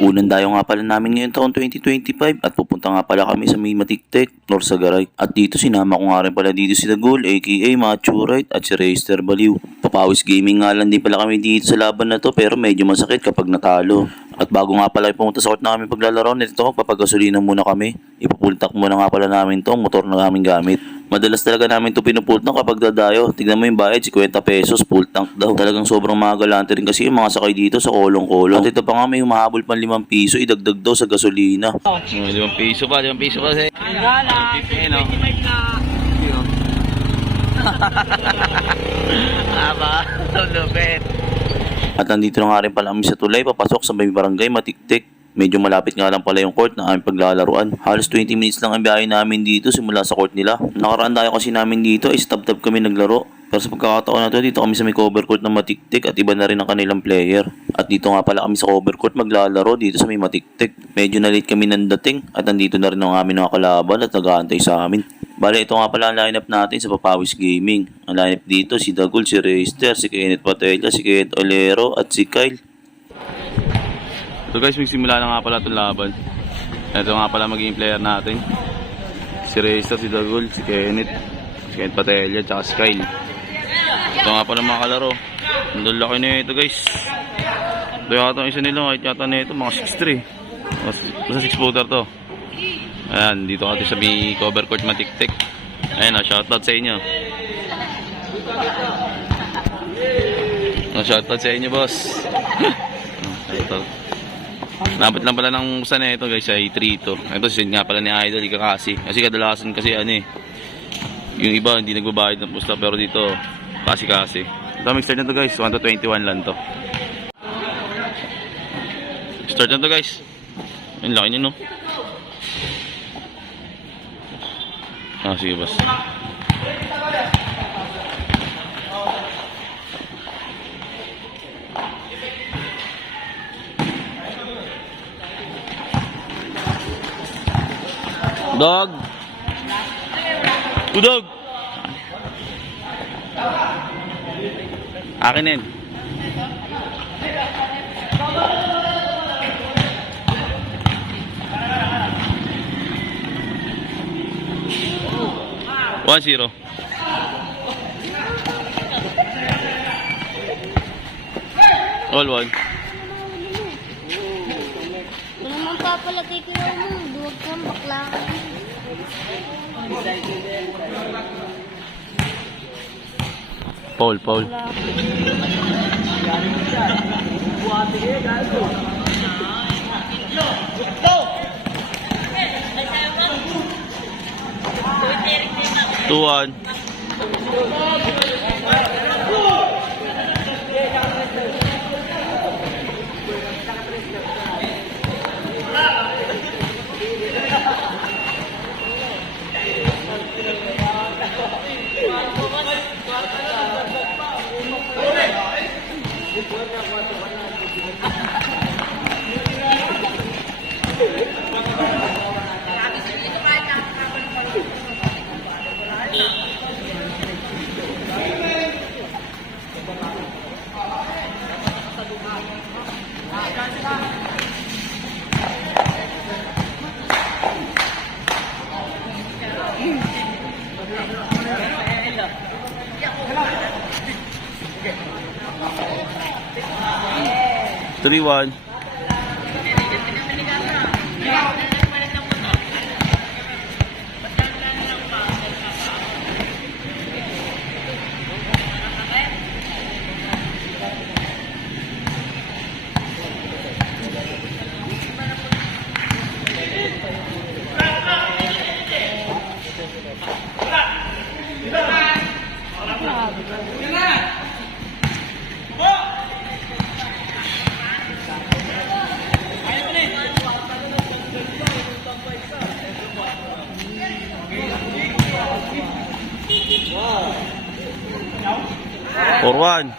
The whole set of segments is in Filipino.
Unang dayo nga pala namin ngayon taon 2025 at pupunta nga pala kami sa may Matiktek, Norsagaray. At dito sinama ko nga rin pala dito si Dagul aka Macho Right at si Rayster Baliw. Papawis Gaming nga lang din pala kami dito sa laban na to pero medyo masakit kapag natalo. At bago nga pala pumunta sa court na kami paglalaro nito, papagasolina muna kami. Ipupultak muna nga pala namin to, motor na namin gamit. Madalas talaga namin to pinupultak kapag dadayo. Tignan mo yung bayad, 50 pesos, full tank daw. Talagang sobrang mga galante rin kasi yung mga sakay dito sa kolong-kolong. At ito pa nga may humahabol pang 5 piso, idagdag daw sa gasolina. 5 piso pa, 5 piso pa sa'yo. Aba, lupit. At nandito na nga rin pala kami sa tulay, papasok sa may barangay Matiktek. Medyo malapit nga lang pala yung court na aming paglalaruan. Halos 20 minutes lang ang biyahe namin dito simula sa court nila. Nakaraan tayo kasi namin dito ay tab-tab kami naglaro. Pero sa pagkakataon na to, dito kami sa may cover court ng Matiktek at iba na rin ang kanilang player. At dito nga pala kami sa cover court maglalaro dito sa may Matiktek. Medyo na late kami ng dating at nandito na rin ang aming mga kalaban at nag-aantay sa amin. Bale, ito nga pala ang lineup natin sa Papawis Gaming. Ang lineup dito, si Dagul, si Rayster, si Kenneth Patella, si Kenneth Olero at si Kyle. So guys, magsimula na nga pala itong laban. Ito nga pala magiging player natin. Si Rayster, si Dagul, si Kenneth Patella, tsaka si Kyle. Ito nga pala mga kalaro. Ang laki na ito guys. Ito yata ang isa nila, kahit yata na ito, mga 6'3". Basta 6 footer to. Ayan, dito natin sa may cover court Matiktek. Ayan, shoutout sa inyo. Shoutout sa inyo boss. Shoutout. Dapat lang pala ng usa na ito guys ay 3 to. Ito sin nga pala ni Idol ikakasi. Kasi kadalasan kasi yung iba hindi nagbabayad ng pusta pero dito kasi. Ito mag-start na to guys. 1 to 21 lang to. Start na to guys. Ang laki niya no. Sige boss. Dog. Udog. Akin din. One zero. All one. Kung naman papalagay ko yun, duwag kang bakla. Paul. 2-1. Three one. 4-1.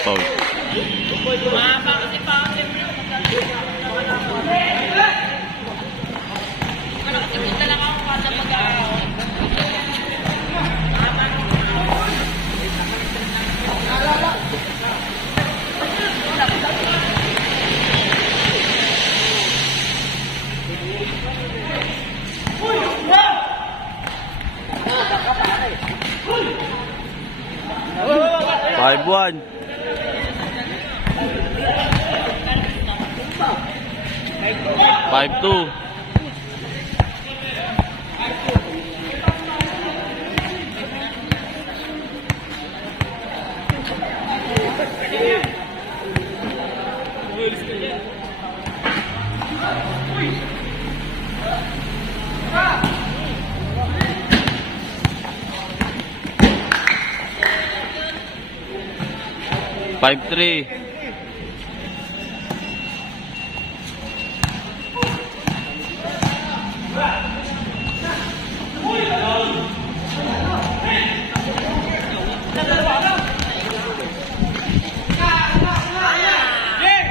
Foul. Five one. Five two. Five three.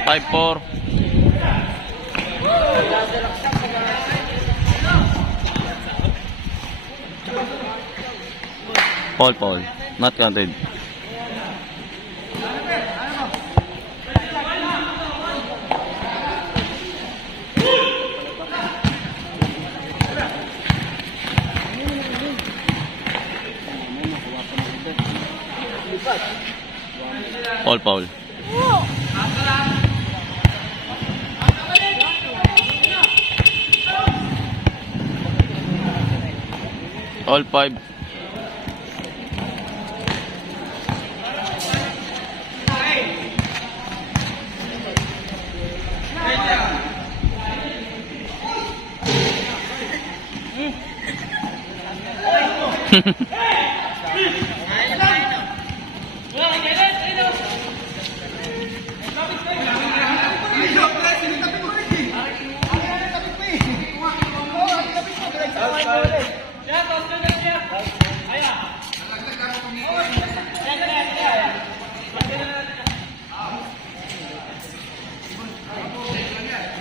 Five four. Paul. Not counted. Paul. All five.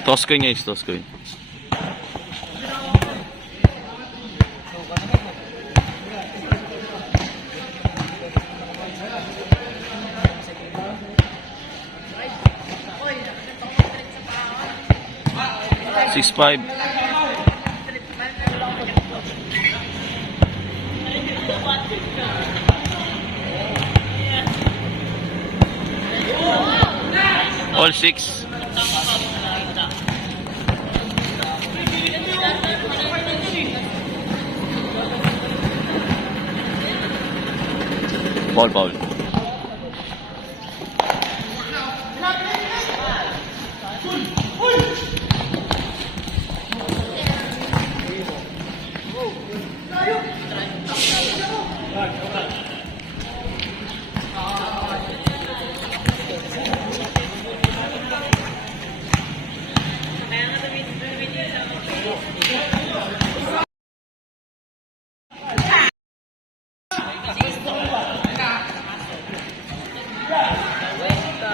Toss ko yun. 6-5. All 6. Paul.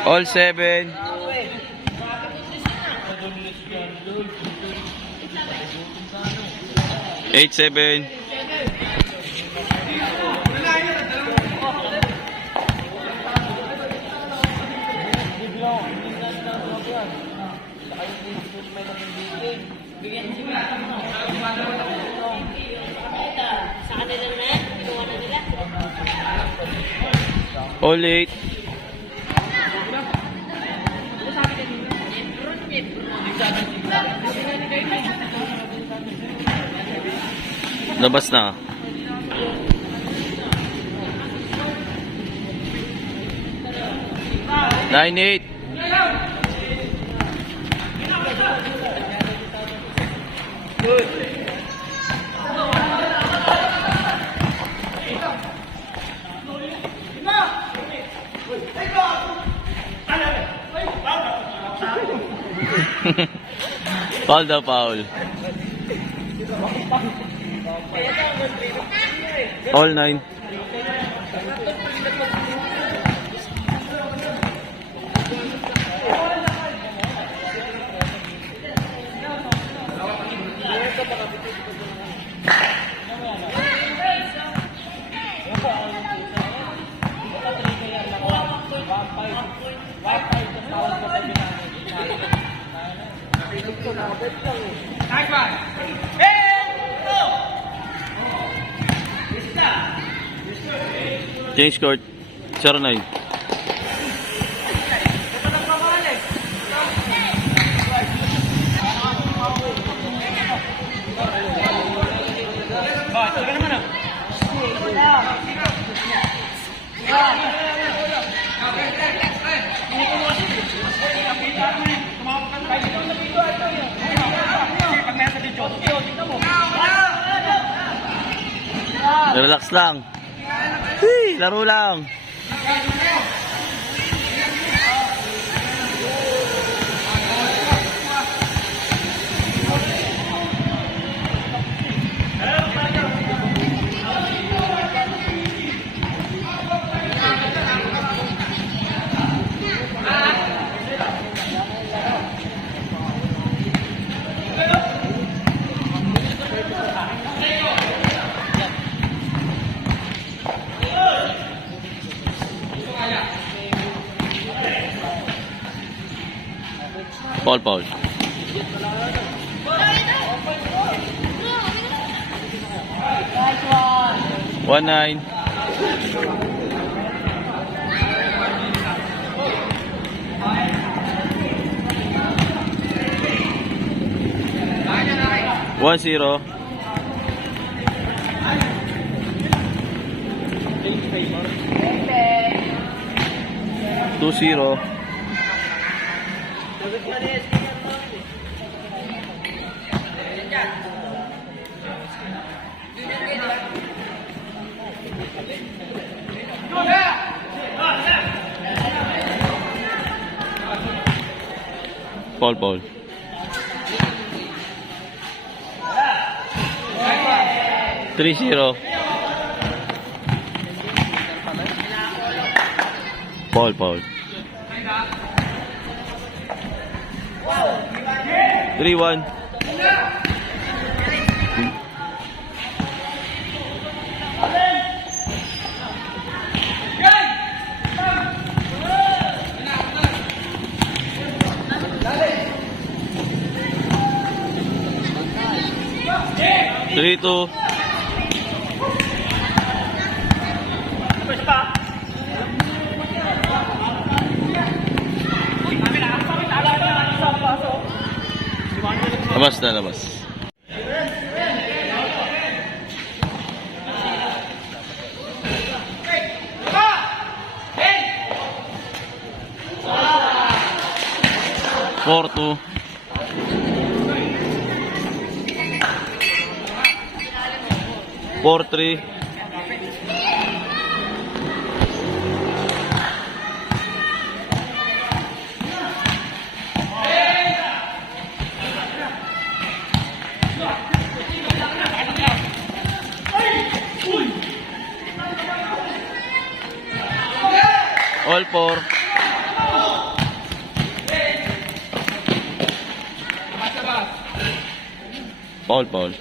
All 7. Eight 7. All 8. Labas na. 9-8. Foul daw, foul. All 9. Change court. 0-9. Relax lang. Hey, laro lang. Paul, Paul. 1-9. One zero. 2-0. Paul, Paul. 3-0. Paul, Paul. 3-1. Three, two. Labas na, labas. Four, two. Four, three. All four. Paul, Paul.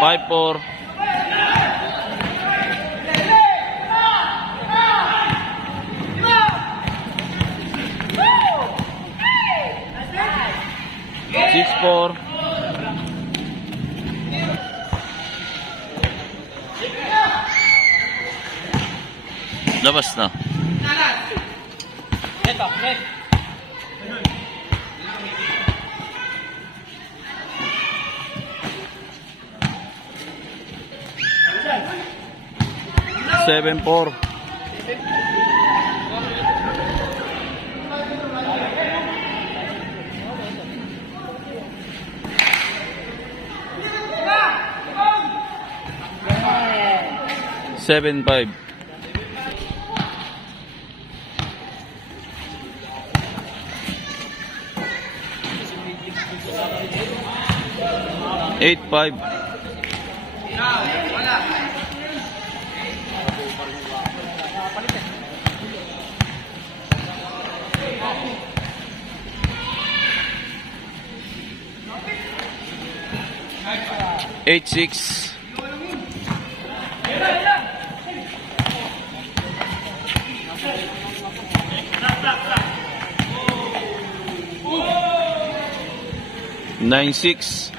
Five, four. Six, four. Labas na. Seven, four. 7-5. Eight, 5. Eight, 6. Nine, 6.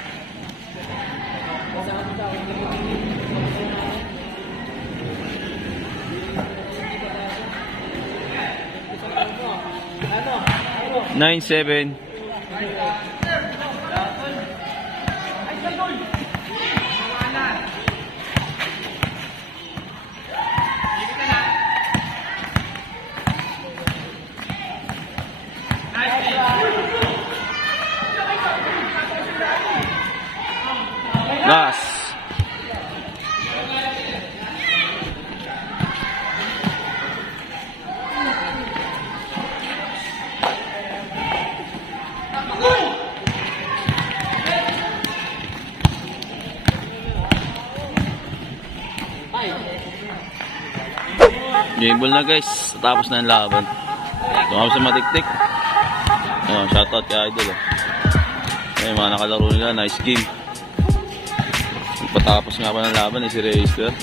Nine, 7. Last. Game ball na guys, tapos na ang laban. Doon kami sa matiktik. Ayun, shoutout kay Idol. Ayun, mga nakalaro nila, nice game. Pagkatapos nga pa ng laban si Reister.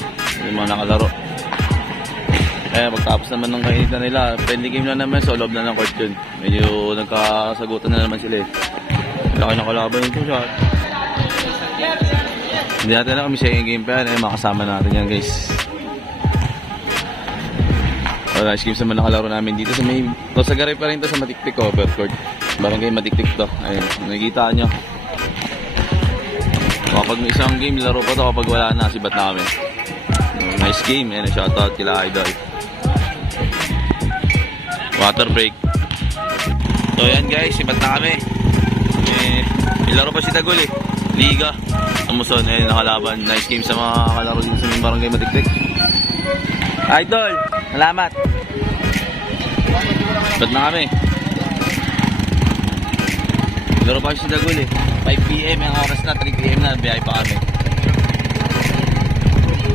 Yung mga nakalaro. Kaya pagtapos naman ng kainitan nila, friendly game lang naman, so loob na ng court yun. Medyo nagkasagutan na naman sila eh. Laki na kalaban ito siya. Hindi natin na kami second game pa yan, makasama natin yan guys. Nice games naman nakalaro namin dito sa may Rosagaray pa rin to sa Matiktik Overcourt. Barangay Matiktik to. Ayun, nakikita nyo. Kapag may isang game, laro pa to. Kapag wala na, sibat na kami. Nice game. Ayun, shoutout kila Idol. Water break. So yan guys, sibat na kami. Ilaro pa si Tagol eh. Liga. Amuson, ayun, nakalaban. Nice game sa mga kalaro dito sa may Barangay Matiktik. Idol, salamat. Ba't na kami? Laro pa si Dagul eh. 5 PM ang oras na, 3 PM na, biyay pa kami.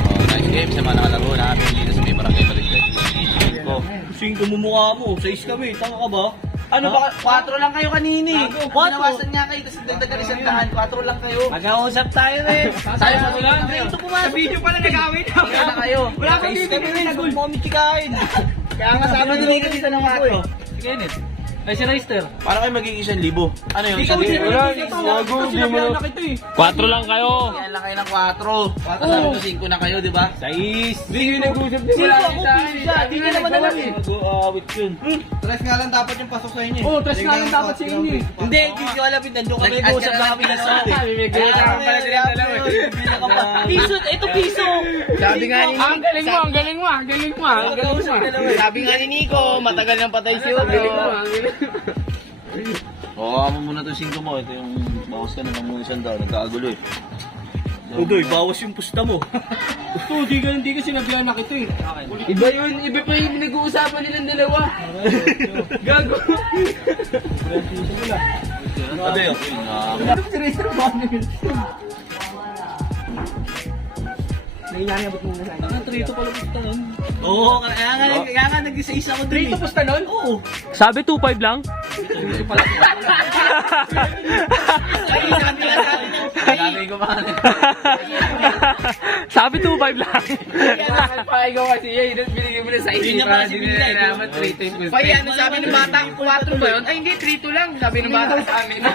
Oh, nice game sa mga nakalaro namin dito sa may Barangay Matiktik. 5 mo mukha mo, 6 kami, tanga ka ba? Ano ba? 4 lang kayo kanini. Gago, Binawasan nga kayo, tapos dagdagan isang tahan. 4 lang kayo. Mag-ausap tayo rin. Tayo sa tulang. Ito pumasok. Sa video pala nag-away na. Kaya na kayo. Wala kang bibigyan na gul. Kami chikain. Kaya nga sabi Ano nila nila dito ng 4? Sige, Net. Ay, si Reister. Para kayo magiging 1,000. Ano yun? Ikaw din Wala. Gago, sinabihan na kita eh. 4 lang kayo. Yan lang kayo ng 4. Sabi ko 5 na kayo, di ba? 6. Hindi yun nag-usap din. Sino ako? Pisa. Di ka naman alam eh. Mag-aawit yun. Tres nga lang dapat sa inyo eh. Hindi, hindi ko alam. Nandun kami. Nag-usap na kami dalawa eh. Piso, ito piso. Sabi nga ni Ang galing mo, ang galing mo, ang galing mo. Ang galing mo. Sabi nga ni Nico, matagal nang patay si Udo. Oo, mo muna itong 5 mo. Ito yung bawas ka na ng muna isang daw. Nagkakagulo eh. Udoy, bawas yung pusta mo. Gusto, di ka sinabihan na kita eh. Iba yun, iba pa yung nag-uusapan nilang dalawa. Gago. Sabi yun. Si Reister ba ano yun? Ang trito pala pusta nun. Oo, kaya nga nag-isa-isa ako dun. Trito pusta nun? Oo. Sabi 2-5 lang? Sabi ko ba? Sabi 2-5 lang. Ikaw kasi yun. Binigyan mo na sa Yun niya pala si Binigay. Paya, ano sabi ng bata? 4 ba yun? Ay, hindi. 3 lang. Sabi ng bata sa amin.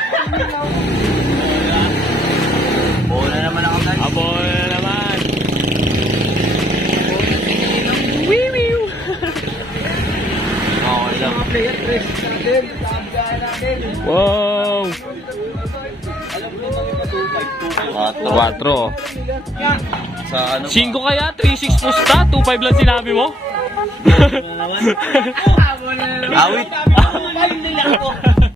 Bola naman ako dali. Aboy na naman. Wiwiw. Okay lang. Wow. 4. Sa ano 5 kaya? 3-6 pusta? 2-5 lang sinabi mo? Awit.